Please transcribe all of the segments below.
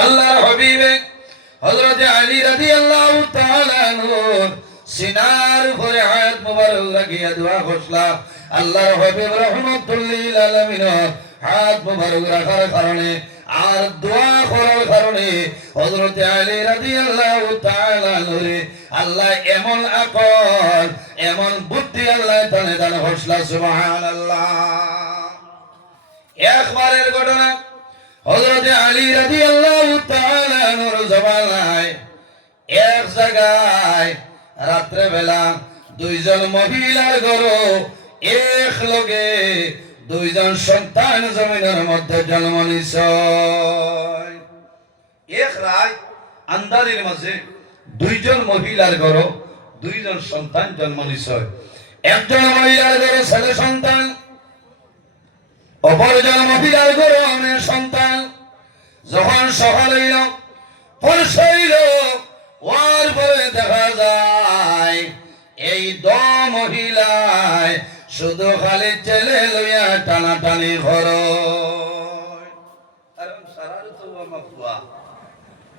আল্লাহর হাবিবে হযরত আলী রাদিয়াল্লাহু তাআলা আনহু সিনার উপরে হাত মোবারক রাখিয়া দোয়া করলা। আল্লাহর হাবিব রাহমাতুল লিল আলামিন হাত মোবারক রাখার কারণে আর দোয়া করার কারণে হযরত আলী রাদিয়াল্লাহু তাআলা আনহু আল্লাহ এমন আকল এমন বুদ্ধি আল্লাহ তানে দান করলা। সুবহানাল্লাহ। একবারের ঘটনা, হযরত আলী রাদিয়াল্লাহু তাআলা আনহুর জমানায় এক জায়গায় রাত্রে বেলা দুইজন মহিলার ঘরে এক লগে দুইজন সন্তান জমিনের মধ্যে জন্ম নিছে। এক রাত আন্ধারের মাঝে দুইজন মহিলার ঘরে দুইজন সন্তান জন্ম নিছে। একজন মহিলার ঘরে ছেলে সন্তান, অপরজন মহিলার ঘরে মেয়ে সন্তান। যখন সকাল হইল পরশইল ওয়ার পরে দেখা যায় এই দ মহিলায় শুধু খালি ছেলে লইয়া টানাটানি ঘর।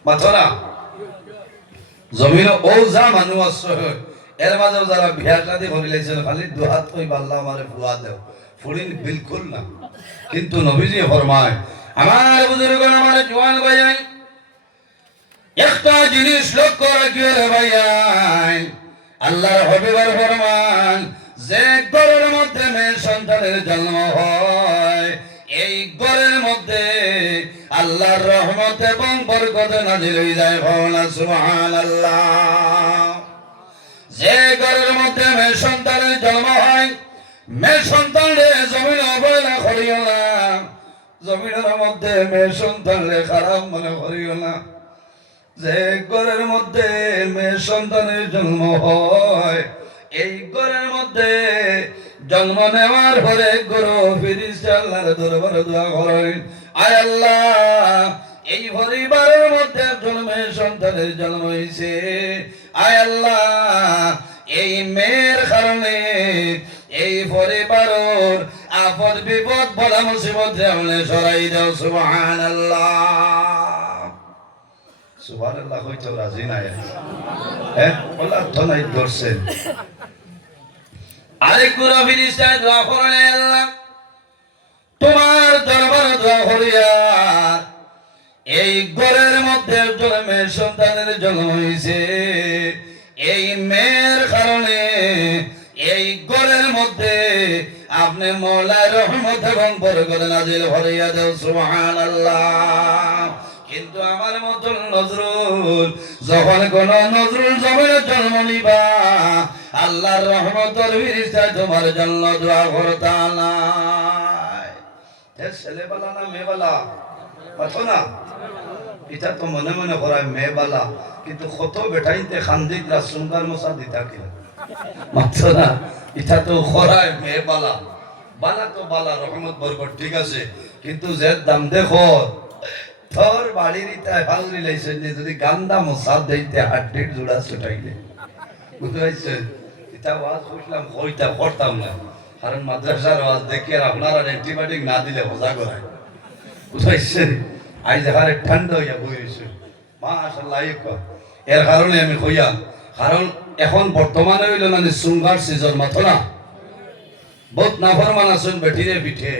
মাথরা জমিন ও যা মানুষ আছে এর মাঝে যারা বিয়া শাদী করে লাইছেন খালি দুহাত কই আল্লাহ আমারে ফুয়া দেও, ফুড়িন বিলকুল না। কিন্তু নবীজি ফরমায়, আমার বুজুর্গণ, আমার জওয়ান ভাইয়াই, একটা জিনিস লক্ষ্য রাখিও রে ভাইয়াই, আল্লাহর হাবিবের ফরমান, যে ঘরের মধ্যে মেয়ে সন্তানের জন্ম হয় এই ঘরের মধ্যে আল্লাহর রহমত এবং বরকত নাযিল হয়ে যায়। সুবহানাল্লাহ। যে ঘরের মধ্যে মেয়ে সন্তানের জন্ম হয়, মেয়ে সন্তানরে জমিন অবহেলা করিও না, জমিনের মধ্যে মেয়ে সন্তানরে খারাপ মনে করিও না। যে ঘরের মধ্যে মেয়ে সন্তানের জন্ম হয় এই ঘরের মধ্যে জন্ম নেওয়ার পরে গুরু ফিরিস্তা আল্লাহর দরবারে দোয়া করেন, আয় আল্লাহ, এই পরিবারের মধ্যে একজন মেয়ে সন্তানের জন্ম হয়েছে, আয় আল্লাহ, এই মেয়ের কারণে এই পরিবারের আপদ বিপদ বলা মুসিবত আপনি সরাই দাও। সুবহানাল্লাহ। সুবহানাল্লাহ হইতো রাজি নাই, হ্যাঁ বলা তো নাই ধরছেন। আরেক গুরু ফিরিস্তা দোয়া করেন, আল্লাহ তোমার দরবারে দোয়া করিয়া এই ঘরের মধ্যে একজন মেয়ের সন্তানের জন্ম হয়েছে, এই মেয়ের কারণে এই ঘরের মধ্যে আপনি মওলার রহমত এবং বরকত নাযিল করিয়া দাও। সুবহানাল্লাহ। কিন্তু আমার মতন নজরুল যখন কোন নজরুল জমিনে জন্ম নিবা আল্লাহর রহমতের ফিরিস্তা তোমার জন্য দোয়া করতা নাই। ছেলেবেলা না মেয়েবেলা পাঠো না, এটা তো মনে মনে করায় মেয়েবেলা, কিন্তু কত বেটাইতে খান্দিকরা সুন্দর মশা দিতা কিনা মাত্র না, এটা তো করায় মেয়েবেলা। বালা তো বালা রহমত বরকত ঠিক আছে, কিন্তু যে দাম দেখো তোর বাড়ির ইটায় ফাউরি লাইছে যে যদি গান্দা মশা দিতে হাড্ডির জোড়া ছুটাইলে বুঝতে পারছেন। এটা ওয়াজ করলাম কইটা করতাম না, কারণ মাদ্রাসার ওয়াজ দেখে আপনারা অ্যান্টিবায়োটিক না দিলে মজা করায়, বুঝতে পারছেন। আজ এখানে ঠান্ডা হইয়া বইছে মাশাআল্লাহ। এর কারণে আমি কইয়া, কারণ এখন বর্তমানে হইল মানে সুঙ্গার সিজন মাত্র না, বহুত নাফরমান আছেন বেঠিরে পিঠে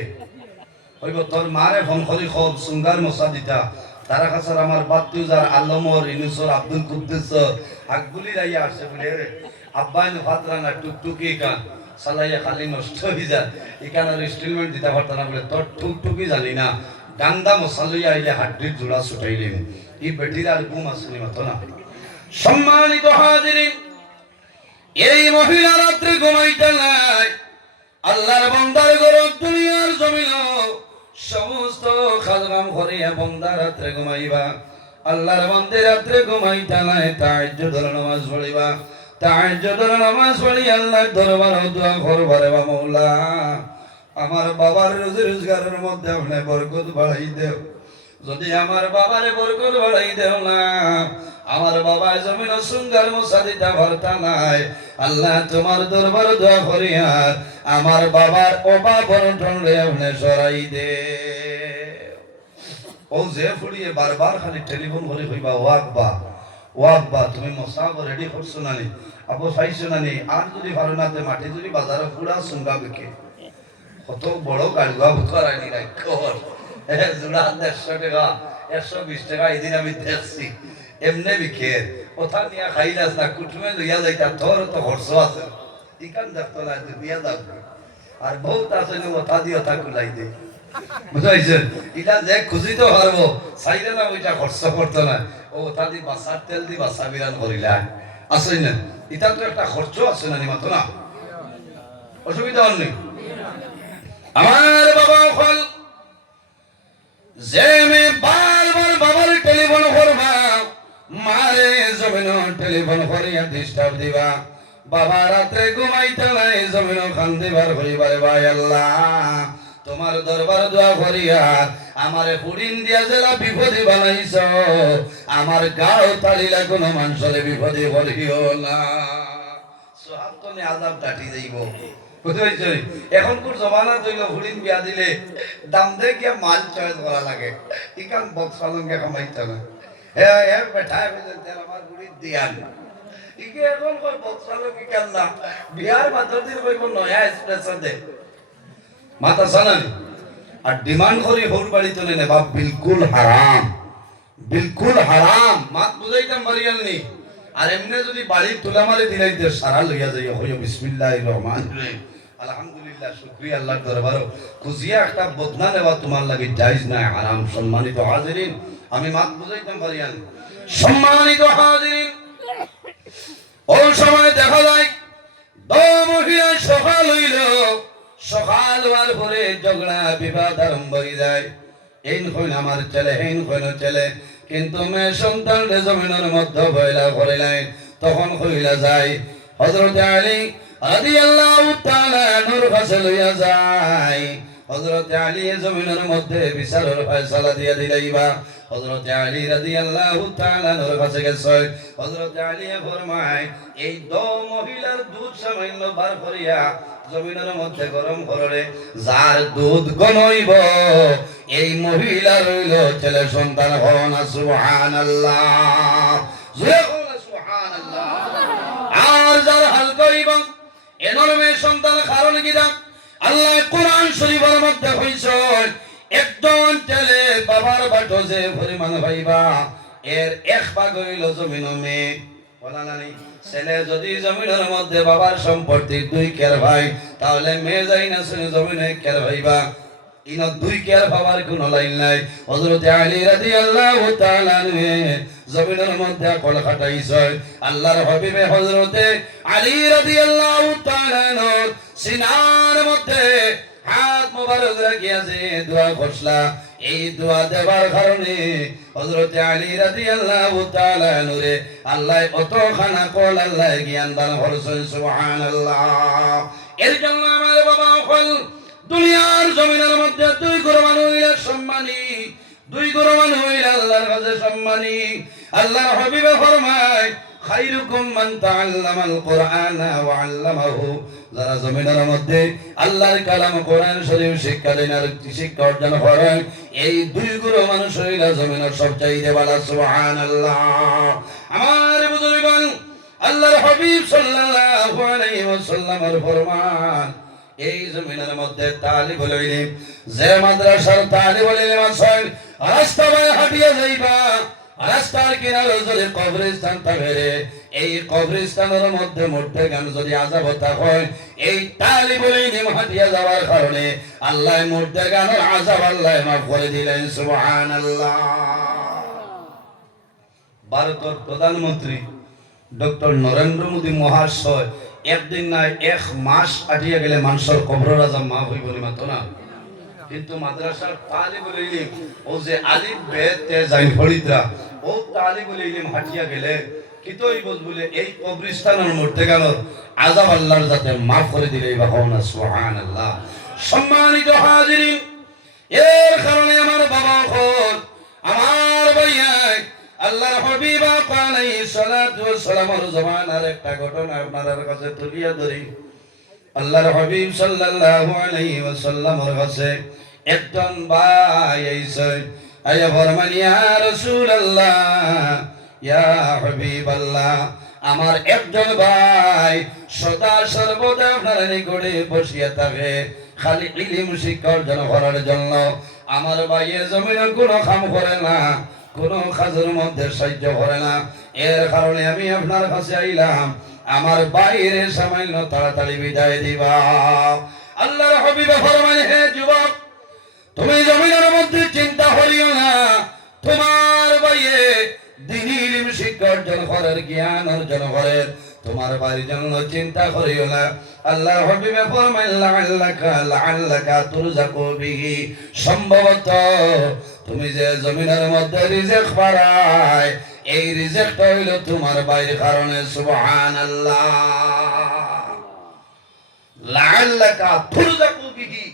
হইব তোর মারে ফোন করি খব সুঙ্গার মশা দিতা তারা কাছে আমার বাত্তু যার আলমর ইনুসর আব্দুল কুদ্দুস আকগুলি রাইয়া আসছে বলে আব্বাইন ফাতরা না টুকটুকি কান সালাইয়া খালি নষ্ট হয়ে যায়, এখানে ইনস্টলমেন্ট দিতে পারতাম না বলে তোর টুকটুকি জানি না গান্দা মশা লইয়া আইলে হাড্ডির জোড়া ছুটাইলেন। এই বেটির আর ঘুম আসেনি মাত্র না। সম্মানিত হাজিরিন, এই মহিলা রাত্রে ঘুমাইতে নাই, আল্লাহর বান্দার ঘর দুনিয়ার জমিন সমস্ত কাজকাম করিয়া বান্দা রাত্রে ঘুমাইবা, আল্লাহর বান্দে রাত্রে ঘুমাইতে নাই, তাহাজ্জুদের নামাজ পড়িবা, তাহাজ্জুদের নামাজ পড়ি আল্লাহর দরবারে দোয়া করবা, রে মাওলা আমার বাবার রুজি রোজগারের মধ্যে আপনি বরকত বাড়াই দেও। যদি আমার বাবারে বরকত বাড়াই দেও না, আমার বাবা জমিন সুন্দর মশা দিতে পারতা নাই, আল্লাহ তোমার দরবার দোয়া করিয়া আমার বাবার অভাব অনটন আপনি সরাই দে। ও ও যে ফুড়িয়ে বারবার খালি টেলিফোন করে কইবা ওয়াকবা তুমি মশাব রেডি করছো নানি আপো পাইছো নানি আর যদি ভালো নাতে মাটি যদি বাজারে পুরা সুঙ্গা বিকে কত বড় গাড়ুয়া বুতর আনি রাখর জোড়া 150 টাকা 120 টাকা এদিন আমি দেখছি এমনে বিকে ওটা নিয়া খাইলাস না কুটুমে লইয়া যাইতা তোর তো খরচ আছে ইকান দেখতো না দুনিয়া দাও আর বহুত আছে ওটা দিয়ে ওটা কুলাই দে বুঝাইছেন এটা যে খুঁজি তো পারবো চাইলে না ওইটা খরচ করতো না ও তাদি বাসার তেল দি বাসা বিরান করিলা আসেন না এটা তো একটা খরচ আছে না নিমাতো না অসুবিধা হয়নি আমার বাবা হল যে মে বারবার বাবার টেলিফোন করবা মারে জমিন টেলিফোন করিয়া ডিস্টার্ব দিবা বাবা রাতে ঘুমাইতে নাই জমিন খান দিবার হইবারে ভাই আল্লাহ তোমার দরবার দোয়া করিয়া আমারে হুড়িন দিয়া জেলা বিপদে বানাইছ আমার গাও তালিলা কোনো মানুষের বিপদে করিও না সোহাবতনে আযাব কাটি যাইব বুঝাইছো এখন কোন জমানা তৈল হুড়িন বিয়া দিলে দাম দে গিয়া মাল চয়েস করা লাগে ইকান বক্স পালঙ্গে কামাইতো না হে বেঠায় বলেন তেল আমার হুড়িন দিয়ান ইকে এখন কই বক্স পালঙ্গে কেন না বিয়ার মাত্র দিন কইব নয়া এক্সপ্রেস দে মাতা জানেন আর ডিমান্ড করি হোর বাড়িতে নেই বাপ বিলকুল হারাম মাত বুঝাইতাম বাড়িয়াল নি আর এমনি যদি বাড়ি তুলা মারি দিলাইতে সারা লইয়া যাই হইও বিসমিল্লাহির রহমানির রহিম আলহামদুলিল্লাহ শুকরিয়া আল্লাহর দরবারে খুজিয়া একটা বদনা নেওয়া তোমার লাগি জায়েজ না হারাম সম্মানিত হাজিরিন আমি মাত বুঝাইতাম বাড়িয়াল সম্মানিত হাজিরিন ওই সময় দেখা যায় দো মহিলা সকাল হইল সকাল হওয়ার পরে ঝগড়া বিবাদ আরম্ভ হয়ে যায় এইন কইন আমার ছেলে হেন কইন ছেলে কিন্তু মেয়ে সন্তান জমিনের মধ্যে বয়লা করিলেন তখন কইলা যায় হযরত আলী রাদিয়াল্লাহু তাআলা নূর কাছে লইয়া যায় হযরত আলী জমিনের মধ্যে বিচারের ফয়সালা দিয়া দিলাইবা হযরত আলী রাদিয়াল্লাহু তাআলা নূর কাছে গেছে হযরত আলী ফরমায় এই দো মহিলার দুধ সামান্য বার করিয়া জমিনের মধ্যে গরম করে যার দুধ গনইব এই মহিলা রইল ছেলে সন্তান হন সুবহানাল্লাহ জোরে বলো সুবহানাল্লাহ আর যার হাল করিব এনরমে সন্তান কারণ কি দাম আল্লাহ কোরআন শরীফের মধ্যে কইছে একজন ছেলে বাবার বাটো যে পরিমাণ পাইবা এর এক ভাগ হইল জমিন মে বলা নাই ছেলে যদি জমিনের মধ্যে বাবার সম্পত্তি 2 কেয়ার ভাই তাহলে মেয়ে যাই না জমিনে কেয়ার ভাইবা ইন 2 কেয়ার পাওয়ার কোনো লাইন নাই হযরত আলী রাদিয়াল্লাহু তাআলা জমিনের মধ্যে কল খাটাইছে আল্লাহর হাবিবে হযরত আলী রাদিয়াল্লাহু তাআলা সিনার মধ্যে হাত মোবারক রাখিয়া যে দোয়া করছলা এই দোয়া দেবার কারণে হযরত আলী রাদিয়াল্লাহু তাআলা নূরে আল্লাহ অত খানা কল আল্লাহ জ্ঞান দান করছেন সুবহানাল্লাহ এর জন্য আমার বাবা কল দুনিয়ার জমিনের মধ্যে 2 কোরবান হইলে সম্মানী 2 কোরবান হইলে আল্লাহর কাছে সম্মানী আল্লাহর হাবিবে ফরমায় খায়রুকুম মান তাআল্লামাল কুরআনা ওয়া আল্লামাহু যারা জমিনের মধ্যে আল্লাহর কালাম কোরআন শরীফ শিক্ষা দেন আর শিক্ষা অর্জন করেন এই 2 গুরু মানুষ হইলা জমিনের সবচাইতে ভালো সুবহানাল্লাহ আমার বুজুর্গগণ আল্লাহর হাবিব সাল্লাল্লাহু আলাইহি ওয়াসাল্লামের ফরমান এই জমিনের মধ্যে তালিবুল ইলম যে মাদ্রাসার তালিবুল ইলম আছেন রাস্তা বাই হাঁটিয়া যাইবা রাস্তার কিনারে যদি কবরস্থান থাকে এই কবরস্থানের মধ্যে মধ্যে গান যদি আযাব হয় এই তালিবুল ইলম হাঁটিয়া যাওয়ার কারণে আল্লাহ মধ্যে গানের আযাব আল্লাহ মাফ করে দিলেন সুবহানাল্লাহ ভারতের প্রধানমন্ত্রী ডক্টর নরেন্দ্র মোদী মহাশয় একদিন না 1 মাস আটিয়া গেলে মানুষের কবরের আযাব মাফ হইব নি মাত্র না কিন্তু মাদ্রাসার তালিবুল ইলম ও যে আলিফ বে তে জাইন ফরিদরা ও তালিবুল ইলম হাটিয়া গেলে কিতই বলে এই কবরস্থানের মধ্যে গানোর আযাব আল্লাহর যাতে মাফ করে দিলেই বা হও না সুবহানাল্লাহ সম্মানিত হাজিরিন এর কারণে আমার বাবা হল আমার ভাইয়া আল্লাহর হাবিব আলাইহিস সালাতু ওয়াস সালামের জমানার একটা ঘটনা আপনাদের কাছে তুলিয়া ধরি আল্লাহর হাবিব সাল্লাল্লাহু আলাইহি ওয়াসাল্লামের কাছে একজন ভাই আইছে আয়া ফরমান ইয়া রাসূলুল্লাহ ইয়া হাবিবাল্লাহ, আমার একজন ভাই সদা সর্বদা আপনার নিকটে বসিয়া থাকে খালি ইলম শিক্ষা অর্জন করার জন্য। আমার ভাইয়ের জমিনে কোনো কাম করে না, কোনো কাজের মধ্যে সাহায্য করে না। এর কারণে আমি আপনার কাছে আইলাম, আমার বাইরে সামান্য তাড়াতাড়ি বিদায় দিবা। আল্লাহর হাবিব ফরমান, হে যুবক, তুমি জমিনের মধ্যে চিন্তা করিও না, তোমার ভাইয়ে দ্বীনি ইলম শিক্ষা অর্জন করার, জ্ঞান অর্জন করার, তোমার বাড়ির জন্য চিন্তা করিও না। আল্লাহর হাবিব ফরমান লাআল্লাকা তুরযাকু বিহি, সম্ভবত তুমি যে জমিনের মধ্যে রিজিক পারায়, এই রিজিকটা হইল তোমার বাইরের কারণে। সুবহানাল্লাহ। লাআল্লাকা তুরযাকু বিহি,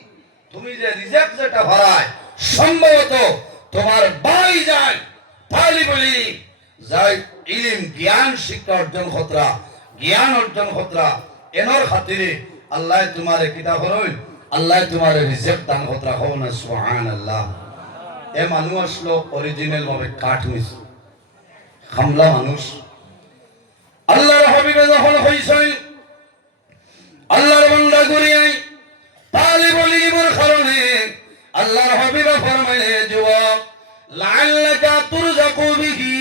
তুমি যে রিজিক যেটা পারায় সম্ভবত তোমার বাই যায় তালিবুল ইলম যাই ইলম জ্ঞান শিক্ষা অর্জন খতরা, জ্ঞান অর্জন খতরা, এনর খাতিরে আল্লাহ তোমারে কিতা করুন, আল্লাহ তোমারে রিজিক দান খতরা। হও না সুবহানাল্লাহ। এ মানুষ আসলো অরিজিনাল ভাবে কাঠ মিস খামলা মানুষ। আল্লাহর হাবিবে যখন হইছেন আল্লাহর বান্দা করিয়াই তালিবুল ইলমের কারণে আল্লাহর হাবিবে ফরমায়, হে যুবক, লাআল্লাকা তুরযাকু বিহি,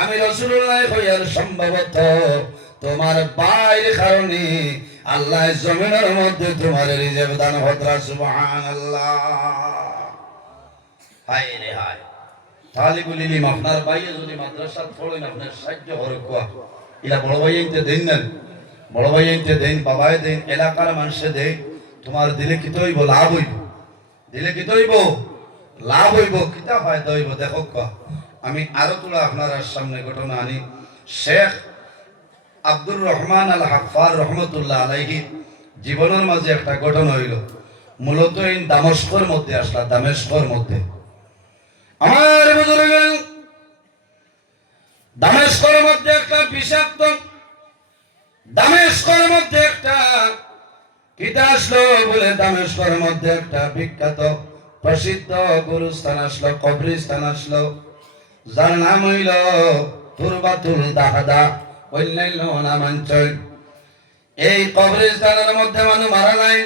আমি রাসূলুল্লাহ কইয়ার সম্ভবত তোমার বাইরের কারণে আল্লাহ জমিনের মধ্যে তোমার রিজিক দান হতরা। সুবহানাল্লাহ। হায় রে হায়, তালিবুল ইলম আপনার বাইরে যদি মাদ্রাসা পড়েন আপনার সাহায্য করে কোয়া, এরা বড় ভাই আনতে দেন না, বড় ভাই আনতে দেন, বাবায় দেন, এলাকার মানুষে দেন, তোমার দিলে কি তো হইব, লাভ হইব, দিলে কি তো হইব, লাভ হইব, কিতা ফায়দা হইব। দেখো আমি আরো তোলা আপনার সামনে ঘটনা আনি। শেখ আব্দুর রহমান আল হাফার রহমতুল্লাহ আলাইহি জীবনের মাঝে একটা ঘটনা হইল। মূলত এই দামেস্কর মধ্যে আসলা, দামেস্কর মধ্যে আমার বুজুর্গ, দামেস্কর মধ্যে একটা বিষাক্ত, দামেস্কর মধ্যে একটা কিতা আসলো বলে, দামেস্কর মধ্যে একটা বিখ্যাত প্রসিদ্ধ গুরুস্থান আসলো, কবরস্থান আসলো, যার নাম হইল তুরবাতুল দাহদা, অন্যান্য নামাঞ্চল। এই কবরস্থানের মধ্যে মানুষ মারা নাই,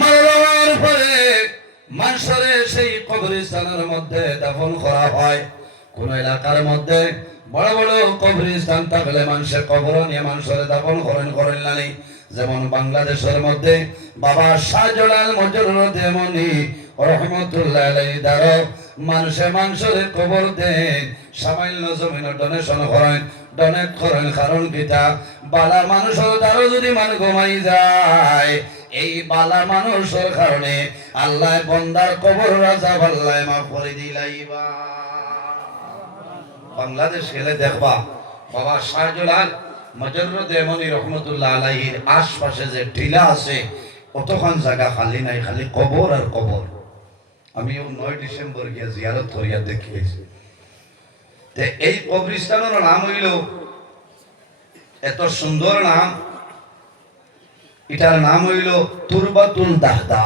মারা যাওয়ার পরে মানুষের সেই কবরস্থানের মধ্যে দাফন করা হয়। কোন এলাকার মধ্যে বড় বড় কবরস্থান থাকলে মানুষের কবর নিয়ে মানুষের দাফন করেন না। যেমন বাংলাদেশের মধ্যে বাবা শাহজালাল মজরুদ্দিন মনি রহমতুল্লাহ আলাইহি দ্বারা মানুষের কবর দেন, সামান্য জমিন ডোনেশন করেন, ডোনেট করেন। কারণ কিতা, বালা মানুষের দ্বারা যদি মানুষ ঘুমাই যায়, এই বালা মানুষের কারণে আল্লাহ বন্দার কবর রাজা আল্লাহ মাফ করে দিলাইবা। বাংলাদেশ গেলে দেখবা বাবা শাহজালাল মজরুদ্দিন মনি রহমতুল্লাহ আলাইহির আশপাশে যে টিলা আছে, কতক্ষণ জায়গা খালি নাই, খালি কবর আর কবর। আমি 9 ডিসেম্বর গিয়া জিয়ারত করিয়া দেখিয়েছি। এই কবরস্থানের নাম হইল, এত সুন্দর নাম, এটার নাম হইল তুরবাতুল দাহদা।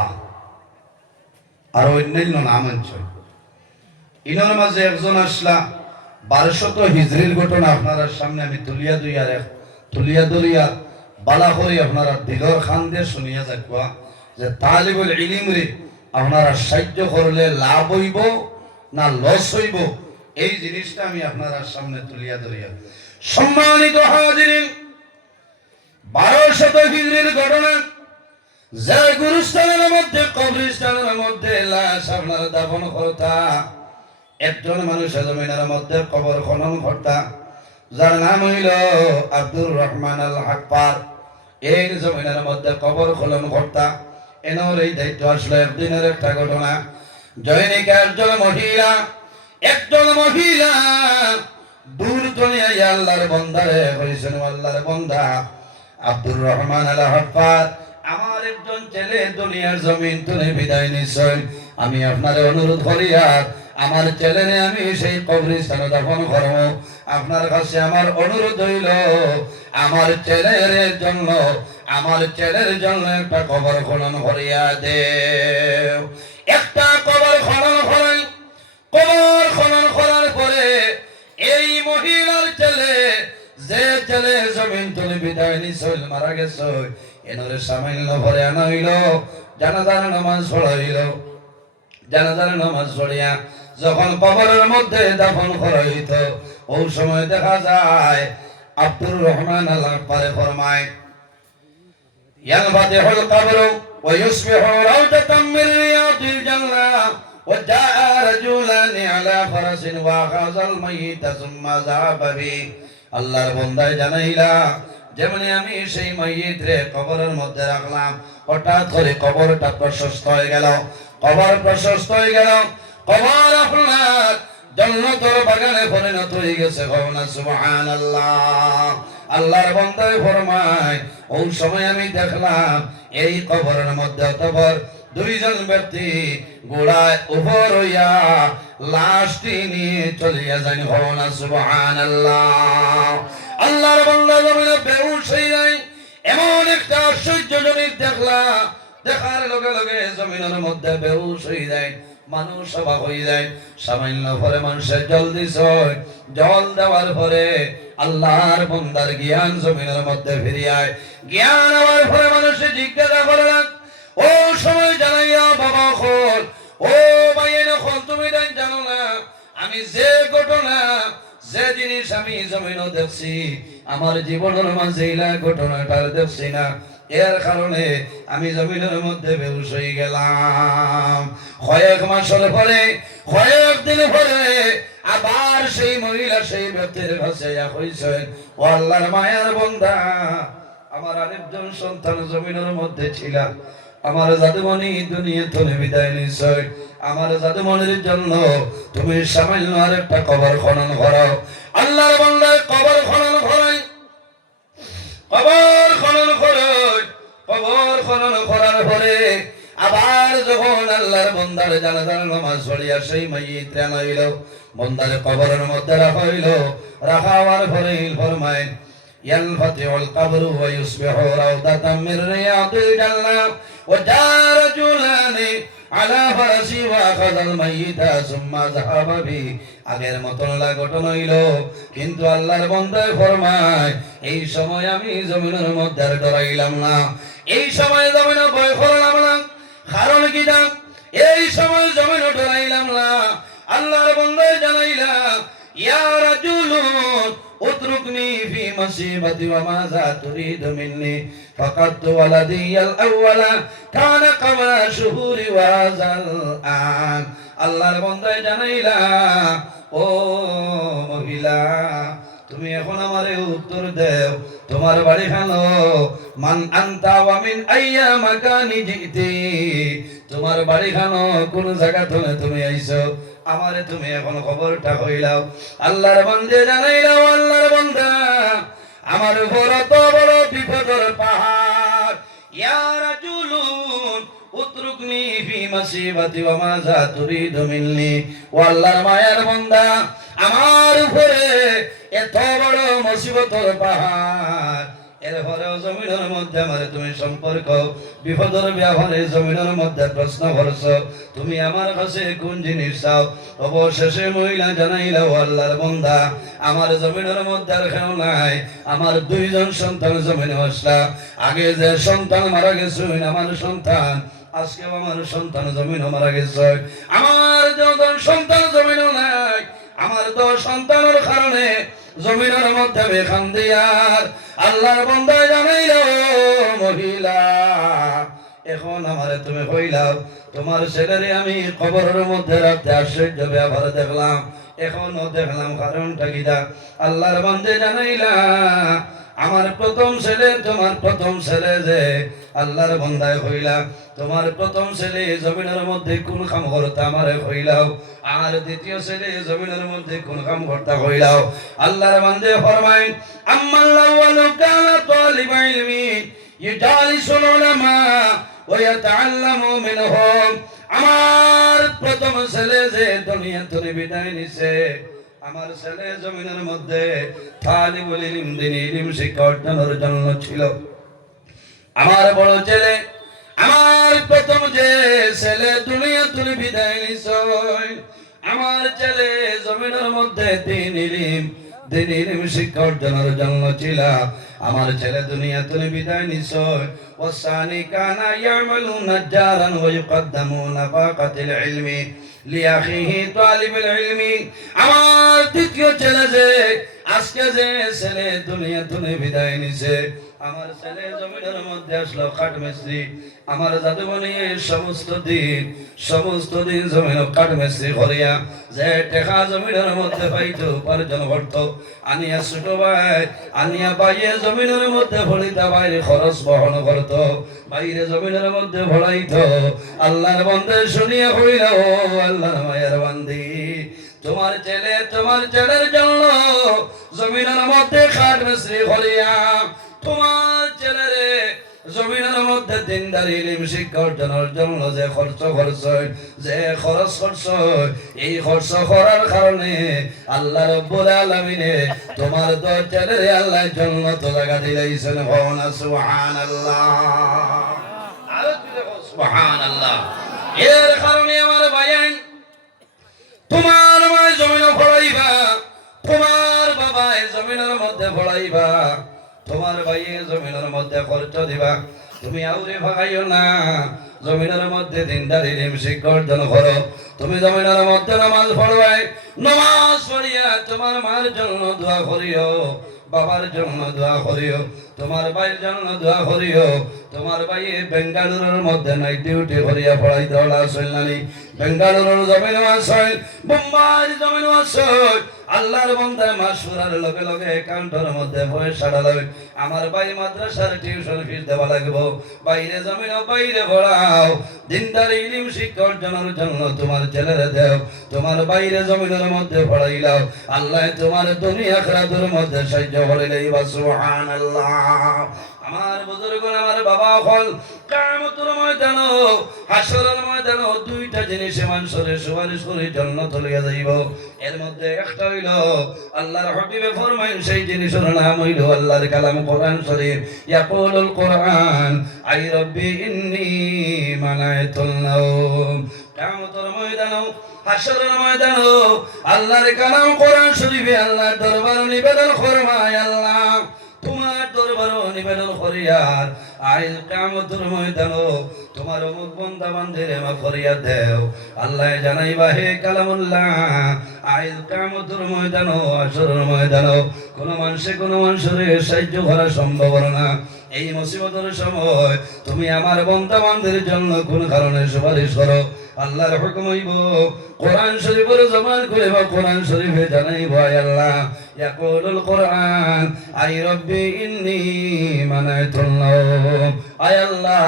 আর অন্যান্য নাম আছে। ইনার মাঝে একজন আসলা 1200 হিজরির ঘটনা আপনার সামনে আমি তুলিয়া ধরিয়া বালা করি আপনারা দিলর খান দিয়ে শুনিয়া যাকুয়া, যে তালিবুল ইলম রে আপনারা সাহায্য করলে লাভ হইব না লস হইব, এই জিনিসটা আমি আপনার সামনে তুলিয়া ধরিয়া। সম্মানিত হাজিরিন, 1200 হিজরির ঘটনা, যে গুরুস্থানের মধ্যে কবরস্থানের মধ্যে লাশ আপনারা দাফন করতা, একজন মানুষ জমিনের মধ্যে কবর খনন করতা, যার নাম হইল আব্দুর রহমান আল হাফার। এই জমিনের মধ্যে কবর খনন করতা। এনর এই দায়িত্ব আসলো একদিনের একটা ঘটনা। জয়নিকা একজন মহিলা দূর দুনিয়ায় আল্লাহর বন্দারে হয়েছেন, আল্লাহর বন্দা আব্দুর রহমান আল হাফার, আমার একজন ছেলে দুনিয়ার জমিন তুলে বিদায় নিশ্চয়, আমি আপনার অনুরোধ করি আর আমার ছেলেরে আমি সেই কবরস্থানে দাফন করব। আপনার কাছে আমার অনুরোধ হইল, আমার ছেলের জন্য একটা কবর খনন করিয়া দেও। একটা কবর খনন করেন, কবর খনন করার পরে এই মহিলার ছেলে, যে ছেলে জমিন তুলে বিদায় নিছিল, মারা গেছে, এনরে সামান্য ভরে আনা হইল, জানাজার নামাজ পড়াইল। জানাজার নামাজ পড়িয়া যখন কবরের মধ্যে দাফন করা হইত, ওই সময় দেখা যায় আব্দুর রহমান আল্লাহ পারে ফরমায়, ইয়ানফাতিহুল কবরু ওয়া ইউসবিহু রাউদাতাম মিন রিয়াদিল জান্নাহ ওয়া জাআ রাজুলানি আলা ফারাসিন ওয়া আখাযাল মাইয়িতা সুম্মা যাহাবা বি। আল্লাহর বান্দায় জানাইলা, যেমনি আমি সেই মাইয়িত রে কবরের মধ্যে রাখলাম, হঠাৎ করে কবরটা প্রশস্ত হয়ে গেল। কবর প্রশস্ত হয়ে গেল, কবর আপনার জান্নাতের বাগানে পরিণত হয়ে গেছে। কওনা সুবহানাল্লাহ। আল্লাহর বান্দায় ফরমায়, ওই সময় আমি দেখলাম এই কবরের মধ্যে অতঃপর দুইজন ব্যক্তি গোড়ায় উপর হইয়া লাশটি নিয়ে চলিয়া যায়। কওনা সুবহানাল্লাহ। আল্লাহর বান্দা জমিনে বেহুশ হয়ে যায়। এমন একটা আশ্চর্যজনক দেখলাম, দেখার লগে লগে জমিনের মধ্যে বেহুশ হয়ে যায়, মানুষ অবাক হয়ে যায়। সামান্য পরে মানুষের জল দিছ, জল দেওয়ার পরে আল্লাহর বান্দার জ্ঞান জমিনের মধ্যে ফিরিয়ায়। জ্ঞান হওয়ার পরে মানুষের জিজ্ঞাসা করে, ও সময় জানাইয়া বাবা খোল, ও ভাইয়ের খোল, তুমি জানো না আমি যে ঘটনা, যে জিনিস আমি জমিনও দেখছি, আমার জীবনের মাঝে এই ঘটনাটার দেখছি না, এর কারণে আমি জমিনের মধ্যে বেহুশ হয়ে গেলাম। কয়েক মাসের পরে, কয়েক দিন পরে আবার সেই মহিলা সেই ব্যক্তির কাছে কইছে, ও আল্লাহর মায়ার বান্দা, আমার আরেকজন সন্তান জমিনের মধ্যে ছিল, আমার জাদুমণি দুনিয়া থেকে বিদায় নিছে, আমার জাদুমণির জন্য তুমি সামান্য আরেকটা কবর খনন করো। আল্লাহর বান্দা কবর খনন করে, কবর খনন করে, কবর খনন করার পরে আবার যখন আল্লাহর বান্দার জানাজার নামাজ পড়িয়া সেই মাইয়িত আনা হইল, বান্দার কবরের মধ্যে রাখা হইল। রাখা হওয়ার পরে ফরমায়, ইয়ানফাতিহুল কবরু ওয়া ইউসবিহু রাউদাতাম মিন রিয়াদিল জান্নাহ ওয়া জাআ রাজুলানি আলা ফারাসি ওয়া আখাযাল মাইয়িতা সুম্মা যাহাবা বি। আগের মতন ঘটনা হইল, কিন্তু আল্লাহর বান্দায় ফরমায়, এই সময় আমি জমিনের মধ্যে আর ডরাইলাম না, এই সময় জমিনে ভয় করলাম না। কারণ কি জান, এই সময় জমিনে ডরাইলাম না। আল্লাহর বান্দায় জানাইলাম, ইয়া রাজুলুন উতরুকনি ফি মাসিবাতি ওয়া মাযা তুরিদু মিন্নি ফাকাত ওয়ালাদিয়াল আউওয়ালা কানা কামা শুহুরি ওয়া যাল আন। আল্লাহর বান্দায় জানাইলা, ও মহিলা, তুমি এখন আমারে উত্তর দেও, তোমার বাড়ি খানো, মান আনতা ওয়া মিন আইয়া মাকানি জিতি, তোমার বাড়ি খানো, কোন জায়গা থেকে তুমি আইছো, আমারে তুমি এখন খবরটা কইলাও। আল্লাহর বান্দে জানাইলাও, আল্লাহর বান্দা, আমার উপর এত বড় বিপদের পাহাড়, ইয়া রাজুলুন উতরুকনি ফি মাসিবাতি ওয়া মাযা তুরিদু মিন্নি। ও আল্লাহর মায়ার বান্দা, আমার উপরে এত বড় মুসিবতের পাহাড়, এরপরেও জমিনের মধ্যে আমারে তুমি সম্পর্ক বিপদের ব্যাপারে জমিনের মধ্যে প্রশ্ন করছো, তুমি আমার কাছে কোন জিনিস চাও? অবশেষে মহিলা জানাইলা, ও আল্লাহর বান্দা, আমার জমিনের মধ্যে আর কেউ নাই, আমার দুইজন সন্তান জমিনে আসলা, আগে যে সন্তান মারা গেছে আমার সন্তান, আজকেও আমার সন্তান জমিনে মারা গেছে, আমার যখন সন্তান জমিনে নাই, আমার 10 সন্তানের কারণে জমিনের মধ্যে বেখান দিয়ার। আল্লাহর বান্দা জানাইলো, মহিলা, এখন আমারে তুমি কইলাও, তোমার ছেলেরে আমি কবরের মধ্যে রাখতে আশ্চর্য ব্যবহার দেখলাম, এখনো দেখলাম, কারণটা কিটা? আল্লাহর বান্দা জানাইলা, আমার প্রথম ছেলে, তোমার প্রথম ছেলে যে আল্লাহর বান্দায় কইলা, তোমার প্রথম ছেলে জমিনের মধ্যে কোন কাম করতে আমারে কইলাও, আর দ্বিতীয় ছেলে জমিনের মধ্যে কোন কাম করতে কইলাও। আল্লাহর বান্দা ফরমায়, আম্মাল আউয়ালু কানা তালিবা ইলমি ইজালিসুল উলামা ওয়া ইয়াতাআল্লামু মিনহুম। আমার প্রথম ছেলে যে দুনিয়া থেকে বিদায় নিছে, আমার ছেলে জমিনের মধ্যে তালিবুল ইলম, দ্বীনি ইলম শিক্ষা অর্জনের জন্য ছিল। আমার বড় ছেলে, আমার প্রথম যে ছেলে দুনিয়া থেকে বিদায় নিছে, আমার ছেলে জমিনের মধ্যে দিন ইলম শিক্ষা অর্জনের জন্য ছিল। আমার ছেলে দুনিয়া থেকে বিদায় নিশ্চয় ওয়াসানি কানা ইয়ামালু নাজ্জারান ওয়া ইউকদ্দামু নাফাকাতিল ইলমি লিআখিহি তালিবুল ইলমি। আমার দ্বিতীয় ছেলে যে আজকে যে ছেলে দুনিয়া থেকে বিদায় নিছে, আমার ছেলে জমিনের মধ্যে আসলো কাঠ মিস্ত্রি। আমার জাদুমণি সমস্ত দিন জমিন কাঠ মিস্ত্রি করিয়া যে টেকা জমিনের মধ্যে পাইতো উপার্জন করত, আনিয়া ছোট ভাই আনিয়া বাইয়ে জমিনের মধ্যে ভরিতা বাইরে খরচ বহন করত, বাইরে জমিনের মধ্যে ভরাইত। আল্লাহর বন্দে শুনিয়া হইল, ও আল্লাহর মায়ের বান্দি, তোমার ছেলের জন্য জমিনের মধ্যে কাঠ মিস্ত্রি করিয়া তোমার ছেলেরে জমিনের মধ্যে দিনদারি ইলম শিক্ষা অর্জনের জন্য যে খরচ এই খরচ করার কারণে আল্লাহ রাব্বুল আলামিনে তোমার দশ ছেলেরে আল্লাহ জান্নাত জায়গা দিয়েছেন। সুবহানাল্লাহ, আরো জোরে বলো সুবহানাল্লাহ। এর কারণে আমার ভাইয়েন, তোমার মা জমিনে পড়াইবা, তোমার বাবা জমিনের মধ্যে পড়াইবা, তোমার ভাই জমিনের মধ্যে খরচ দিবা। তুমি আউরে ভাগাইও না, জমিনের মধ্যে দিনদারি ইলম শিক্ষা অর্জন করো। তুমি জমিনের মধ্যে নামাজ পড়বাই, নামাজ পড়িয়া তোমার মার জন্য দোয়া করিও, বাবার জন্য দোয়া করিও, তোমার ভাইয়ের জন্য দোয়া করিও। তোমার ভাই বেঙ্গালুরুর মধ্যে নাই ডিউটি করিয়া পড়াই দেওয়া চললানি, বেঙ্গালুরুর জমিন আসল, বোম্বাই জমিন আসল। আল্লাহর বান্দা মাসুরার লগে লগে অ্যাকাউন্টের মধ্যে পয়সা ডালাবে। আমার ভাই মাদ্রাসার টিউশন ফিস দেওয়া লাগবো, বাইরে জমিন বাইরে পড়াও, দিনদারি ইলম শিক্ষা অর্জনের জন্য তোমার ছেলেরে দেও, তোমার বাইরে জমিনের মধ্যে পড়াইলাও। আল্লাহ তোমার দুনিয়া আখিরাতের মধ্যে সাহায্য করিলেই বা সুবহানাল্লাহ। আমার বুজুর্গ, আমার বাবা হল কিয়ামতের ময়দানে হাসরের ময়দানে দুইটা জিনিসে মানুষের সুপারিশ করে জান্নাত লইয়া যাইব। এর মধ্যে একটা হইল আল্লাহর হাবিবে ফরমাইন, সেই জিনিসের নাম হইল আল্লাহর কালাম কোরআন শরীফ। ইয়াকুলুল কোরআন আই রব্বি ইন্নী মানাইতুল নাওম। কিয়ামতের ময়দানে হাসরের ময়দানে আল্লাহর কালাম কোরআন শরীফে আল্লাহর দরবারে নিবেদন ফরমায়, আল্লাহ তোমার দরবার নিবেদন করিয়ার আইজ কিয়ামতের ময়দানে তোমার অমুক বান্দা বান্দিরে মাফ করিয়া দেও। আল্লাহ জানাইবা, হে কালামুল্লাহ, আইজ কিয়ামতের ময়দানে হাসরের ময়দানে কোন মানুষের সাহায্য করা সম্ভব না। এই মুসিবতের সময় তুমি আমার বান্দা বান্দির জন্য কোন কারণে সুপারিশ করো। আল্লাহর হুকুম হইব কোরআন শরীফের জবান খুলে বা কোরআন শরীফে জানাইব, আয় আল্লাহ ইয়াকুলুল কোরআন আই রব্বি ইন্নী মানাইতুল নাওম। আয় আল্লাহ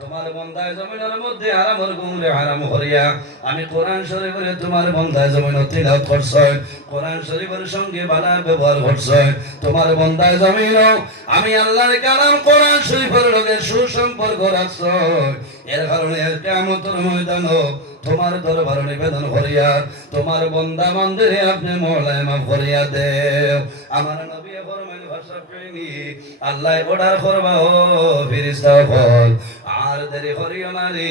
তোমার বান্দায় জমিনের মধ্যে হারামের গুমরে হারাম করিয়া আমি কোরআন শরীফের তোমার বান্দায় জমিনে তিলাওয়াত করছই, কোরআন শরীফের সঙ্গে ভালো ব্যবহার করছই। তোমার বান্দায় জমিনে আমি আল্লাহর কালাম কোরআন শরীফের লগে সুসম্পর্ক রাখছই। এর কারণে কিয়ামতের ময়দানে তোমার দরবারে নিবেদন করিয়া তোমার বান্দা বান্দিরে আপনি মওলায় মাফ করিয়া দেও। আমার নবী ফরমাইল, ভাষা প্রেমী আল্লাহ অর্ডার করবা, ও ফেরেশতা হল আর দেরি করিও না রে,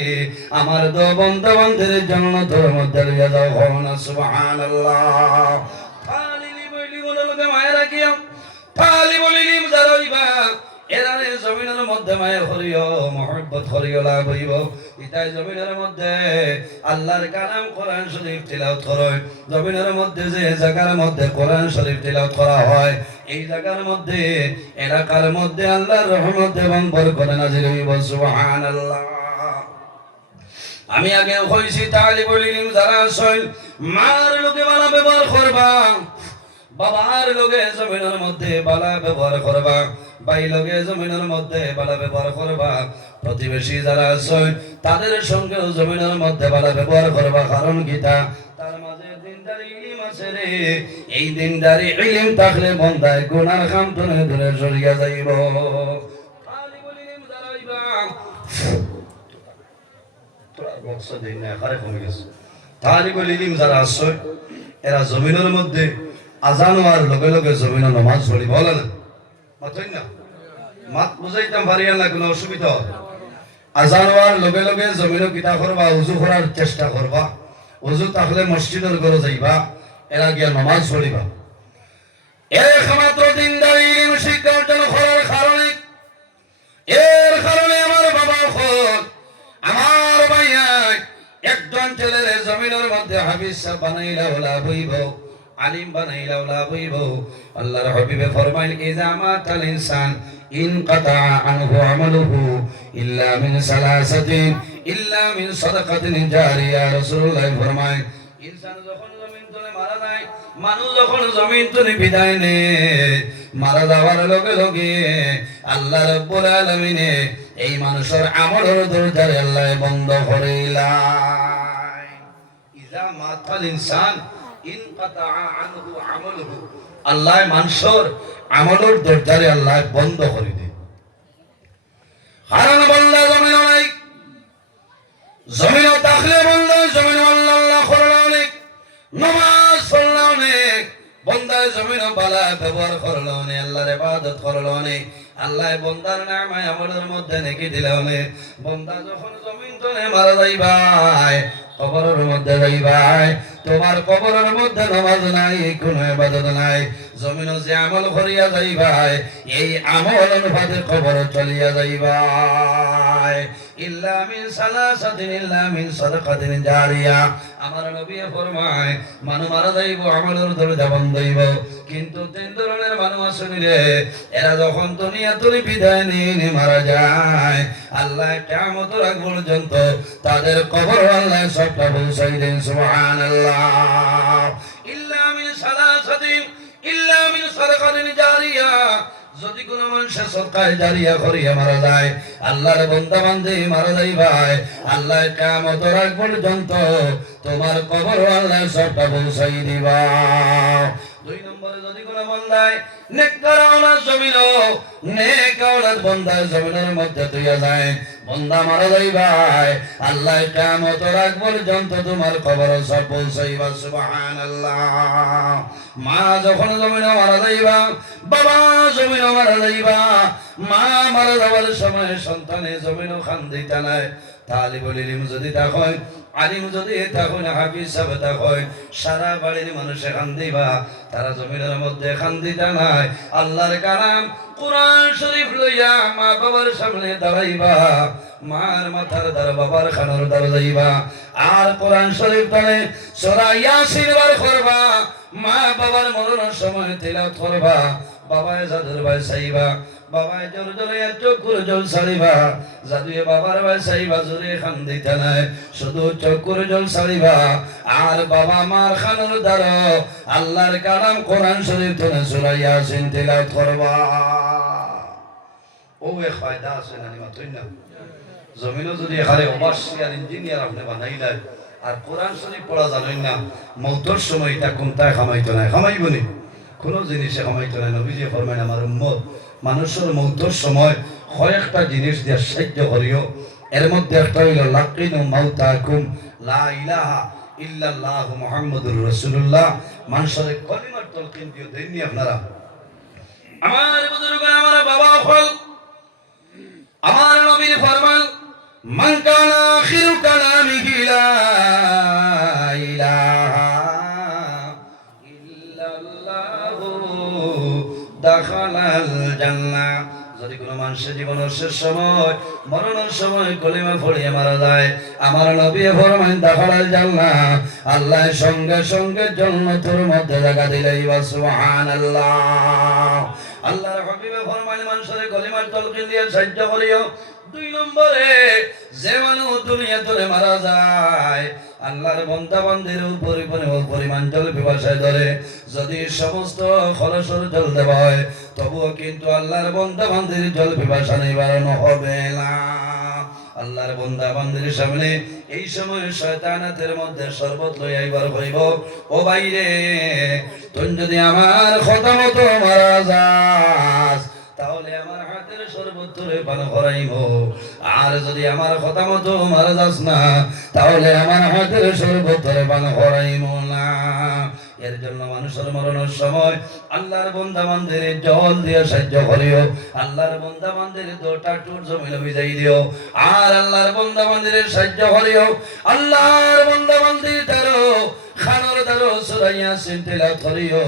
আমার দো বান্দা বান্দির জান্নাতের মধ্যে লইয়া যাও। হনা সুবহানাল্লাহ। তালিলি বলি বলকে মায়া রাখিও, তালি বলিলিম যারাইবা এরারে জমিনের মধ্যে মায়া করিও, মহব্বত করিও, লাভ হইব। ইতাই জমিনের মধ্যে আল্লাহর কালাম কোরআন শরীফ তিলাওয়াত করো। জমিনের মধ্যে যে জায়গার মধ্যে কোরআন শরীফ তিলাওয়াত করা হয়, এই জায়গার মধ্যে এলাকার মধ্যে আল্লাহর রহমত এবং বরকত নাযিল হইব। সুবহানাল্লাহ। আমি আগে কইছি, তালিবুল ইলম যারা আছেন মার লোকে ভালো ব্যবহার করবা, বাবার লগে জমিনের মধ্যে ভালো ব্যবহার করবা, ভাই লগে জমিনের মধ্যে ভালো ব্যবহার করবা, প্রতিবেশী যারা আছে তাদের সঙ্গে জমিনের মধ্যে ভালো ব্যবহার করবা। কারণ গীতা তার মাঝে দিনদারি ইলম আছে রে, এই দিনদারি ইলম থাকলে বান্দায় গুনার কাম থেকে দূরে সরিয়া যাইব। তালিবুল ইলম যারা হইবা তোরা বক্স দেই না, আরে কমে গেছে। তালিবুল ইলম যারা আছে এরা জমিনের মধ্যে আজান হওয়ার লগে লগে জমিনে নামাজ পড়ি, বলে না মাতই না, মাত বুঝাইতাম পারিয়া না, কোনো অসুবিধা। আজান হওয়ার লগে লগে জমিনে কিতা করবা, উজু করার চেষ্টা করবা, ওযু তাহলে মসজিদের ঘরে যাইবা এরা গিয়া নামাজ পড়িবা একমাত্র দিনদারি ইলম শিক্ষা অর্জন করার কারণে এর কারণে আমার বাবা খোদ আমার ভাইয়া একজন ছেলের জমিনের মধ্যে হাফিজ সাহেব বানাইলা লাভ হইব আলিম বানাইলা লাভ হইব আল্লাহর হাবিবে ফরমাইল ইজা মাতাল ইনসান ইনকাতা আনহু আমালুহু ইল্লা মিন সালাসাতিন ইল্লা মিন সাদাকাতিন জারিয়া রাসূলুল্লাহ ফরমায় ইনসান যখন জমিন তলে মারা যায় মানুষ যখন জমিন তলে বিদায় নেয় মারা যাওয়ার লগে লগে আল্লাহ রাব্বুল আলামিনে এই মানুষের আমলের দরজারে আল্লাহ বন্ধ করে লাই ইজা মাতাল ইনসান ইনকাতা আনহু আমালুহু আল্লাহ মানুষের আমলের দরজারে আল্লাহ বন্ধ করে দেয় কারণ বান্দা জমিন নাই জমিন তাখলে বান্দা জমিন আল্লাহ করলো অনেক নামাজ পড়লো অনেক বান্দা জমিন বালা ব্যবহার করলো অনেক আল্লাহর ইবাদত করলো অনেক আল্লাহ বান্দার নামে আমলের মধ্যে নেকি দিলে অনেক বান্দা যখন জমিন তলে মারা যাইবাই কবরের মধ্যে যাইবাই তোমার কবরের মধ্যে নামাজ নাই কোনো ইবাদত নাই জমিন যে আমল করিয়া যাইবাই এই আমল অনুপাতে কবর চলিয়া যাইবাই ইল্লা মিন সালাসাতিন ইল্লা মিন সাদাকাতিন জারিয়া আমার নবী ফরমায় মানু মারা যাইব আমলের দরজা বন্ধ হইব কিন্তু তিন ধরনের মানুষ আসেনি রে এরা যখন দুনিয়া থেকে বিদায় নিয়ে মারা যায় আল্লাহ কিয়ামতের আগ পর্যন্ত তাদের কবর আল্লাহ সবটা পৌঁছাই দেন সুবহানাল্লাহ ইল্লা মিন সালাসাতিন ইল্লা মিন সাদাকাতিন জারিয়া যদি কোন মানুষ সদকায়ে জারিয়া করিয়া মারা যায় আল্লাহর বান্দা বান্দী মারা যায় ভাই আল্লাহ কিয়ামতের আগ পর্যন্ত তোমার কবর আল্লাহ সবটা পৌঁছাই দিবা দুই নম্বরে যদি কোন বান্দায় নেককার আওলাদ জমিন নেক আওলাদ বান্দা জমিনের মধ্যে তুইয়া যায় বান্দা মারা যায় ভাই আল্লাহ কিয়ামতের আগ পর্যন্ত তোমার কবর সব পৌঁছাইবা সুবহানাল্লাহ মা যখন জমিনে মারা যাইবা বাবা জমিনে মারা যাইবা মা মারা যাওয়ার সময় সন্তানে জমিনে খান্দিতা নাই তালিবুল ইলম যদি তা হয় আলিম যদি তা হয় হাফিজ সাহেব তা হয় সারা বাড়ির মানুষ খান্দিবা তারা জমিনের মধ্যে খান্দিতা নাই আল্লাহর কালাম কোরআন শরীফ লইয়া মা বাবার সামনে দাঁড়াইবা মার মাথার দ্বার বাবার খানোর দ্বার যাইবা আর কোরআন শরীফ পড়ে সূরা ইয়াসিন বার করবা মা বাবার মরণের সময় তিলাওয়াত করবা বাবায় জাদুর ভাই সাইবা বাবায় জোর জোরে চকুর জল ছাড়িবা জাদুয়ে বাবার ভাই সাইবা জোরে খান দিতে নাই শুধু চকুর জল ছাড়িবা আর বাবা মার খানোর দ্বার আল্লাহর কালাম কোরআন শরীফ পড়ে সূরা ইয়াসিন তিলাওয়াত করবা ও এক ফায়দা আছে না মাত্রই না জমিনও যদি এখানে ওভারসিয়ার ইঞ্জিনিয়ার আপনি বানাইলেন আর কোরআন শরীফ পড়া জানেন না মৌতের সময় এটা কোনটায় খামাইতো না খামাইবনি কোনো জিনিসে খামাইতো না নবীজি ফরমায় আমার উম্মত মানুষের মৌতের সময় কয়েকটা জিনিস দিয়ে সাহায্য করিও এর মধ্যে একটা হইল লাকিনু মাউতাকুম লা ইলাহা ইল্লাল্লাহ মুহাম্মাদুর রাসূলুল্লাহ মানুষের কলিমার তালকিন দিও দেননি আপনারা আমার বুজুর্গ আমার বাবা হল আমার নবীর ফরমান মান কানা আখিরু কালামিহি লা ইলাহা ইল্লাল্লাহু দাখালাল জান্নাহ যদি কোনো মানুষের জীবনের শেষ সময় মরণের সময় কলিমা পড়িয়ে মারা যায় আমার নবী ফরমান দাখালাল জান্নাহ আল্লাহ সঙ্গে সঙ্গে জান্নাতের মধ্যে জায়গা দিলেই সুবহানাল্লাহ আল্লাহর হাবিবে ফরমান মানুষের কলিমার তালকিন দিয়ে সাহায্য করিও দুই নম্বরে যে মানুষ দুনিয়া ধরে মারা যায় আল্লাহর বান্দা বান্দির পরিমাণ জল পিপাসায় ধরে যদি সমস্ত খরচের জল দেওয়া হয় তবুও কিন্তু আল্লাহর বান্দা বান্দির জল পিপাসা নিবারণ হবে না আল্লাহর বান্দা বান্দির সামনে এই সময় শয়তানাতের মধ্যে শরবত লই আইবার হইব ও ভাইরে তুই যদি আমার কথা মতো মারা যাস তাহলে আমার হাতের শরবত তোরে পান করাইব আর যদি আমার কথা মতো মারা যাস না তাহলে আমার হাতের শরবত তোরে পান করাইব না এর জন্য মানুষের মরণের সময় আল্লাহর বান্দা বান্দির জল দিয়ে সাহায্য করিও, আল্লাহর বান্দা বান্দির দুটা টুর জমিন ভিজাই দিও, আর আল্লাহর বান্দা বান্দির সাহায্য করিও, আল্লাহর বান্দা বান্দির দ্বারা খানোর দ্বারা সূরা ইয়াসিন তেলাওয়াত করিও।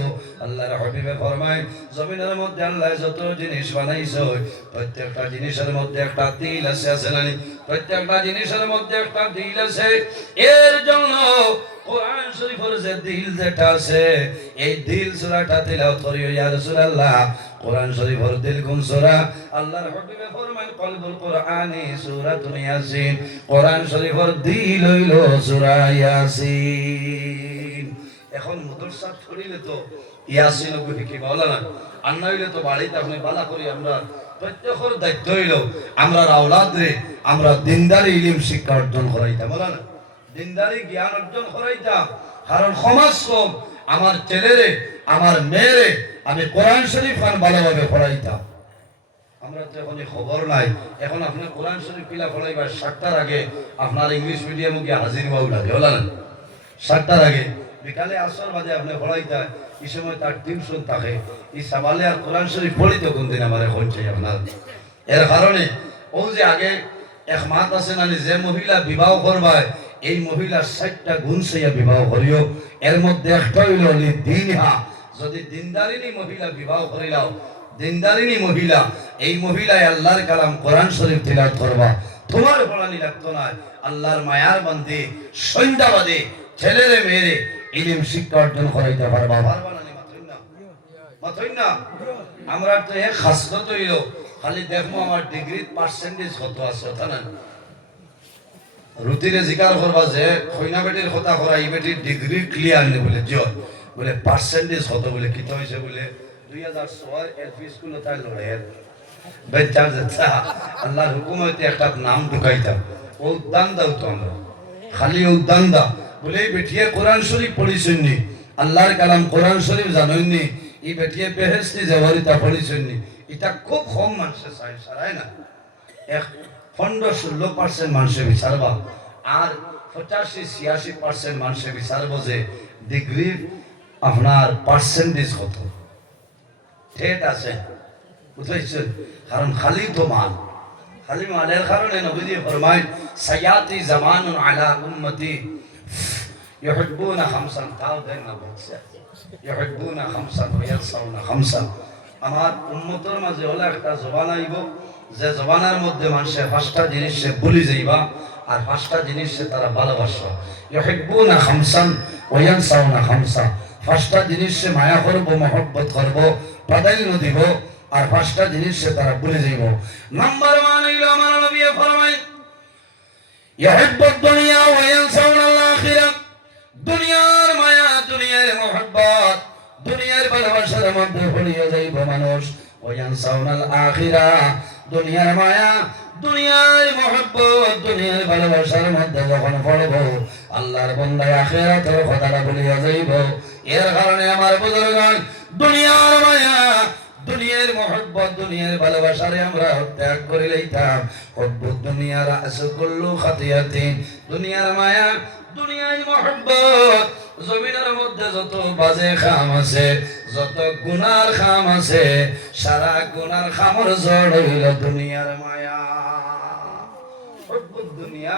আল্লাহর হাবিবে ফরমায় জমিনের মধ্যে আল্লাহ যত জিনিস বানাইছো প্রত্যেকটা জিনিসের মধ্যে একটা দিল আছে, আছে না? প্রত্যেকটা জিনিসের মধ্যে একটা দিল আছে। এর জন্য কোরআন শরীফের যে দিল যেটা আছে এই দিল সূরাটা তেলাওয়াত করিও ইয়া রাসূলুল্লাহ। কোরআন শরীফের দিল কোন সূরা? আল্লাহর হাবিবে ফরমায় কলবুল কোরআনি সূরাতুন ইয়াসিন। কোরআন শরীফের দিল হইল সূরা ইয়াসিন। এখন মাদ্রাসা পড়িলে তো ইয়াসিন ওকে কি বলা না, আর না হইলে তো বাড়িতে আপনি বালা করি আমরা প্রত্যেকের দায়িত্ব হইল আমরা আওলাদরে আমরা দিনদারি ইলম শিক্ষা অর্জন করাইতাম, বলা না, দিনদারি জ্ঞান অর্জন করাইতাম। কারণ সমাজ কম, আমার ছেলেরে আমার মেয়েরে আমি কোরআন শরীফ খান ভালোভাবে পড়াইতাম। আমরা তো এখন খবর নাই, এখন আপনি কোরআন শরীফ কিলা পড়াইবার 7টার আগে আপনার ইংলিশ মিডিয়ামে গিয়ে হাজির হওয়া লাগে, বলা না, 7টার আগে বিকালে আসর বাজে আপনি পড়াইতা, এই সময় তার টিউশন থাকে, এই সাবালে আর কোরআন শরীফ পড়িতে কোনদিন আমার এখন চাই আপনার। এর কারণে ও যে আগে এক মাত আছে না, যে মহিলা বিবাহ করবায় এই মহিলার 60টা গুণ চাইয়া বিবাহ করিও। এর মধ্যে একটা হইল দিনহা, যদি দিনদারিনী মহিলা বিবাহ করিলাও, দিনদারিনী মহিলা এই মহিলায় আল্লাহর কালাম কোরআন শরীফ তিলাওয়াত করবা, তোমার পড়ানি লাগতো না। আল্লাহর মায়ার বান্দি সন্ধ্যাবাদে ছেলেরে মেয়েরে ইলম শিক্ষা অর্জন করাইতে পারবা, পারবা না? মাথই না। আমরা তো এক খাসলত হইল খালি দেখবো আমার ডিগ্রির পার্সেন্টেজ কত আছে, তা না রুতিরে জিকার করবা যে খৈনা বেটির কথা করা, এই বেটির ডিগ্রি ক্লিয়ার নেই বলে জয় বলে পার্সেন্টেজ কত বলে কি হয়েছে বলে 2006 এলপি স্কুল তাই লড়াইয়ের বেচার যেটা আল্লাহর হুকুম হইতে একটা নাম ঢুকাইতাম, ও উদ্যান দাও তো আমরা খালি উদ্যান দাও বলে এই বেটিয়ে কোরআন শরীফ পড়িছেননি, আল্লাহর কালাম কোরআন শরীফ জানেননি, এই বেটিয়ে বেহেশতি জওয়ারিতা পড়িছেননি। এটা খুব কম মানুষে চাই সারাই না, 15-16% মানুষে বিচারবা, আর 85-86% মানুষে বিচারবো যে ডিগ্রির আপনার পার্সেন্টেজ কত। ঠিক আছে, বুঝাইছেন? কারণ খালি তো মাল, খালি মালের কারণে নবীজি ফরমায় সায়াতি জামানুন আলা উম্মতি ইউহিব্বুনা খামসান, তাও দেন না বলছে ইউহিব্বুনা খামসান ওয়া ইয়ানসাউনা খামসান। আমার উম্মতের মাঝে হলো একটা জবান আইব যে জবানের মধ্যে মানুষের 5টা জিনিস সে ভুলে যাইবা, আর 5টা জিনিস সে তারা ভালোবাসবা। ইউহিব্বুনা খামসান ওয়া ইয়ানসাউনা খামসান, 5টা জিনিস সে মায়া করব, মহব্বত করব, প্রাধান্য দিব, আর 5টা জিনিস সে তারা ভুলে যাইব। নাম্বার 1 হইল আমার নবী ফরমায় ইউহিব্বুদ দুনিয়া ওয়া ইয়ানসাউনাল আখিরাহ, দুনিয়ার মায়া দুনিয়ার মহব্বত দুনিয়ার ভালোবাসার মধ্যে ভুলিয়ে যাইব মানুষ। ওয়া ইয়ানসাউনাল আখিরাহ, দুনিয়ার মায়া দুনিয়ার মহব্বত দুনিয়ার ভালোবাসার মধ্যে যখন পড়ব আল্লাহর বান্দা আখিরাতের কথাটা ভুলিয়ে যাইব। এর কারণে আমার বুজুর্গগণ দুনিয়ার মায়া দুনিয়ার মহব্বত দুনিয়ার ভালোবাসারে আমরা ত্যাগ করে লইতাম। হুব্বুদ দুনিয়া রাসু কুল্লু খাতিয়াতিন, দুনিয়ার মায়া দুনিয়ার মহব্বত জমিনের মধ্যে যত বাজে খাম আছে, যত গুনার খাম আছে, সারা গুনার খামর জড় হইল দুনিয়ার মায়া। হুব্বুদ দুনিয়া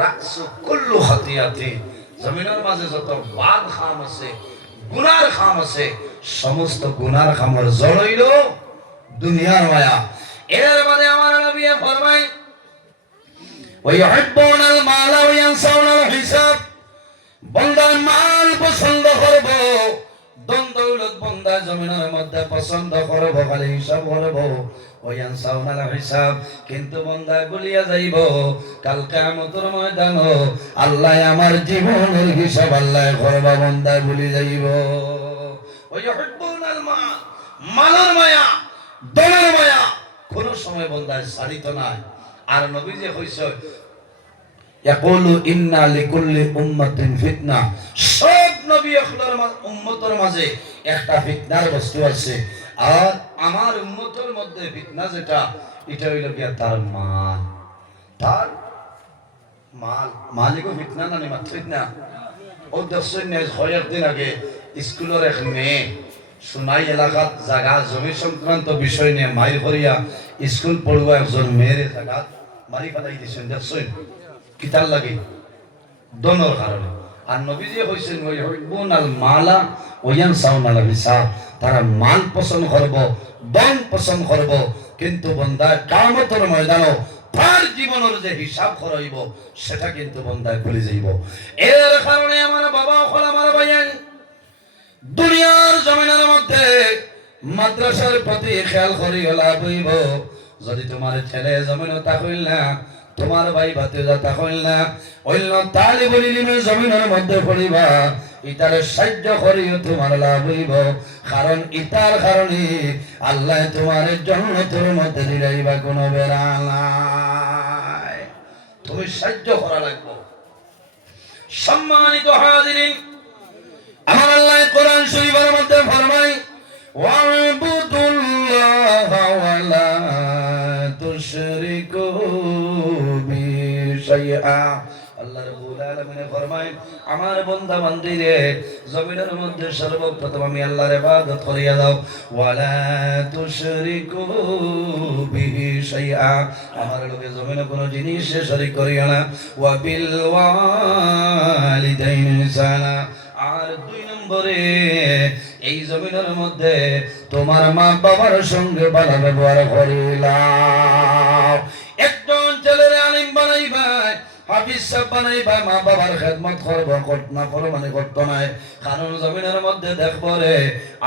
রাসু কুল্লু খাতিয়াতিন, জমিনের মাঝে যত বাদ খাম আছে, গুনার খাম আছে, সমস্ত গুনার খামর জড় হইল দুনিয়ার মায়া। এর মানে আমার নবী ফরমায় ওয়া ইউহিব্বুনাল মাল ওয়া ইয়ানসাউনাল হিসাব, বান্দা মাল পছন্দ করব, ধন দৌলত বান্দা জমিনের মধ্যে পছন্দ করব, খালি হিসাব করব। ওয়া ইয়ানসাউনাল হিসাব, কিন্তু বান্দা ভুলিয়া যাইব কাল কিয়ামতের ময়দানে আল্লাহ আমার জীবনের হিসাব আল্লাহ করবা, বান্দা ভুলি যাইব। ওয়া ইউহিব্বুনাল মাল, মালের মায়া ধনের মায়া কোন সময় বান্দা ছাড়িত না। আর নবী যে কইছে ইয়াকুলু ইন্না লিকুল্লি উম্মাতিন ফিতনা, সব নবী আখলার উম্মতের মাঝে একটা ফিতনার বস্তু আছে, আর আমার উম্মতের মধ্যে ফিতনা যেটা এটা হইল কি তার মাল, তার মাল মালিকও ফিতনা না, মাত্র ফিতনা। ও দেখছেন কয়েকদিন আগে স্কুলের এক মেয়ে সোনাই এলাকাত জায়গা জমি সংক্রান্ত বিষয় নিয়ে মাইর করিয়া স্কুল পড়ুয়া একজন মেয়ের জায়গা মারি ফেলাই দিয়েছেন। দেখছেন কিতার লাগে দনের কারণে। আর নবীজি হইছেন ওয়াইহুবুনাল মালা ওয়ায়ানসাউনাল হিসাব, তারা মাল পছন্দ করব, দন পছন্দ করব, কিন্তু বান্দা কিয়ামতের ময়দানে তার জীবনের যে হিসাব করাইব সেটা কিন্তু বান্দায় ভুলে যাইব। এর কারণে আমার বাবা হল আমার ভাইয়ের দুনিয়ার জমিনের মধ্যে মাদ্রাসার প্রতি খেয়াল করি লাভ হইব। যদি তোমার ছেলে জমিন তাকইল না, তোমার ভাই ভাতিজা তাকইল না, অন্য তালিবুল ইলমের জমিনের মধ্যে পড়িবা, ইতার সাহায্য করিও তোমার লাভ হইব। কারণ ইতার কারণে আল্লাহ তোমার জান্নাতের মধ্যে দিলাইবা কোনো বেড়া নাই। তুমি সাহায্য করা লাগবে। সম্মানিত হাজিরিন, আমার আল্লাহ কোরআন শরীফের মধ্যে ফরমায় ওয়াবুদুল্লাহা ওয়া লা তুশরিকু বিহি শাইআ। আল্লাহ রাব্বুল আলামিন ফরমায় আমার বান্দা বান্দীরে জমিনের মধ্যে সর্বপ্রথম আমি আল্লাহর ইবাদত করিয়া দাও, ওয়া লা তুশরিকু বিহি শাইআ, আমার লগে জমিনে কোনো জিনিস শরীক করিও না, ওয়া বিল ওয়ালিদাইনি ইহসানা। আর দুই নম্বরে এই জমিনের মধ্যে তোমার মা বাবার সঙ্গে ভালো ব্যবহার করিলাম। একজন ছেলের আলিম বানাইবা, হাফিজ সাহেব বানাইবা, মা বাবার খেদমত করবো, না করো মানে করতো নাই। কারণ জমিনের মধ্যে দেখবো রে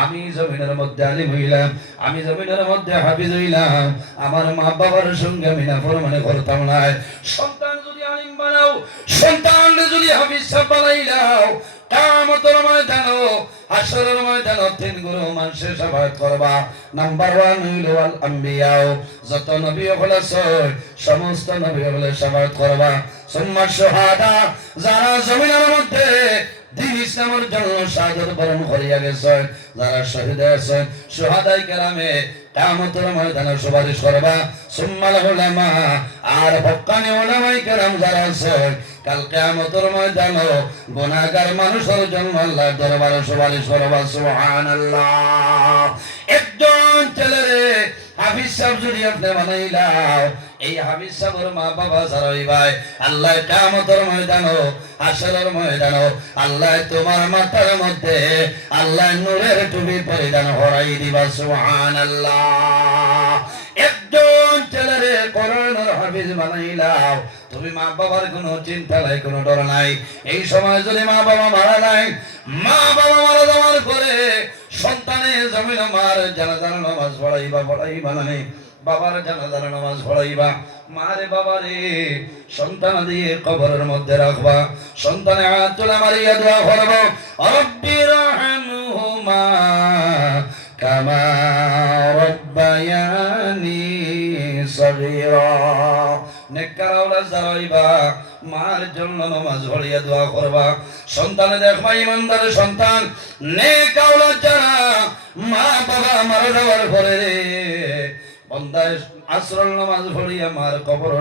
আমি জমিনের মধ্যে আলিম হইলাম, আমি জমিনের মধ্যে হাফিজ হইলাম, আমার মা বাবার সঙ্গে আমি না করো মানে করতাম নাই। সন্তান যদি আলিম বানাও, সন্তান যদি হাফিজ সাহেব বানাইলাও, কিয়ামতের ময়দানে হাশরের ময়দানে তিন গুরু মানুষের শাফাআত করবা। নাম্বার 1 হইল আল আম্বিয়া, যত নবী হলো সমস্ত নবী হলো শাফাআত করবা। সুম্মা শুহাদা, যারা জমিনের মধ্যে দ্বীন ইসলামের জন্য শাহাদাত বরণ করিয়া গেছেন, যারা শহীদ হয়েছেন, শুহাদাই কেরামে কিয়ামতের ময়দানে সুপারিশ করবা। সুম্মাল উলামা, আর হক্কানি উলামায়ে কেরাম যারা আছেন, কাল কিয়ামতের ময়দানে গুনাহগার মানুষের জন্য আল্লাহর দরবারে সুপারিশ করবা। সুবহানাল্লাহ। একজন ছেলেরে হাফিজ সাহেব যদি আপনি বানাইলাও, এই হাফিজ সাহেবের মা বাবা যারা হইবাই, আল্লাহ কিয়ামতের ময়দানে হাশরের ময়দানে আল্লাহ তোমার মাথার মধ্যে আল্লাহ নূরের টুপি পরিধান করাই দিবা। সুবহানাল্লাহ। একজন ছেলেরে কোরআনের হাফিজ বানাইলাও, তুমি মা বাবার কোনো চিন্তা নাই, কোনো ডর নাই। এই সময় যদি মা বাবা মারা যায়, মা বাবা মারা যাওয়ার পরে সন্তানের জমিন মার জানাজার নামাজ পড়াইবা না, বাবার জানাজার নামাজ পড়াইবা। মারে বাবারে সন্তান দিয়ে কবরের মধ্যে রাখবা। সন্তানে হাত তুলে মারিয়া দোয়া করবো, রব্বি রহমহুমা কামা রব্বায়ানি সগীরা। নেককার আওলাদ যারা হইবা, মার জন্য নামাজ পড়িয়া দোয়া করবা। সন্তানে দেখবা ইমানদার সন্তান, নেক আওলাদ যারা মা বাবা মারা যাওয়ার পরে বান্দায় আসরের নামাজ পড়িয়া মার কবর